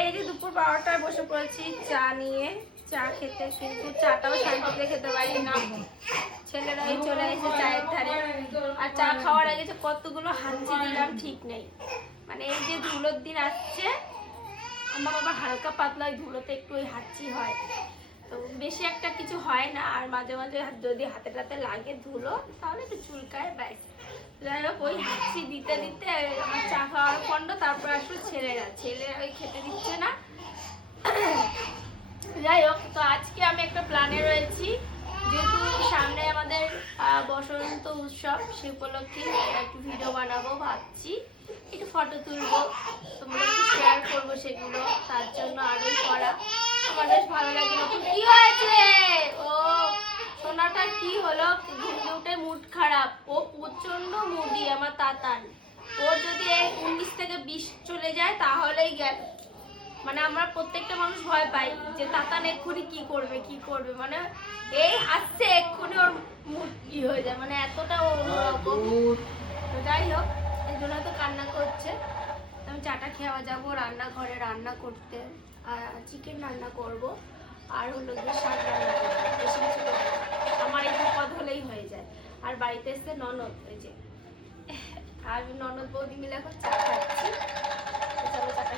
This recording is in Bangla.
এই যে দুপুর 12টায় বসে পড়েছি চা নিয়ে, চা খেতে, কিন্তু চাটাও শান্তিতে খেতে পারি না। ছেলেরাই চলে এসে চায়ের ধারে, আর চা খাওয়ার আগে যে কতগুলো হাঁচি দিলাম ঠিক নেই। মানে এই যে ধুলোর দিন আসছে, আমার আবার হালকা পাতলা ধুলোতে একটু ওই হাঁচি হয়, তো বেশি একটা কিছু হয় না। আর মাঝে মাঝে যদি হাতে টাতে লাগে ধুলো তাহলে একটু চুলকায়, ব্যাস। যাই হোক, ওই হাঁচি দিতে দিতে আমার চা খাওয়ার পণ্ড, তারপর আসলে ছেলে ওই খেতে দিচ্ছে না। যাই হোক, তো আজকে আমি একটা প্ল্যানে রয়েছি, যেহেতু সামনে আমাদের বসন্ত উৎসব, সে উপলক্ষে একটু ভিডিও বানাবো ভাবছি, একটু ফটো তুলবো, তোমাদের একটু শেয়ার করবো সেগুলো। তার জন্য আরোই করা আমার বেশ ভালো লাগে। কি হয়েছে? ও সোনাটা কি হলো? ঘুমে উঠে মুড খারাপ, ও প্রচন্ড মুডি আমার তাতান। ওর যদি 19 থেকে 20 চলে যায় তাহলেই গেল। মানে আমরা প্রত্যেকটা মানুষ ভয় পাই যে তাতান এক্ষুনি কি করবে, মানে এই হাসছে এক্ষুনি ওর মুড কি হয়ে যায়, মানে এতটা অন্যরকম। তো যাই হোক, এই জন্য তো কান্না করছে। আমি চাটা খেয়ে যাবো রান্নাঘরে রান্না করতে, চিকেন রান্না করব, আর হলো গিয়ে শাক রান্না করবো। বেশি কিছু করবো না। আমার এই পদ হলেই হয়ে যায়। আর বাড়িতে এসে ননদ, ওই যে আর ননদ বৌদি মিলে এখন চা খাচ্ছি। চলো চাটা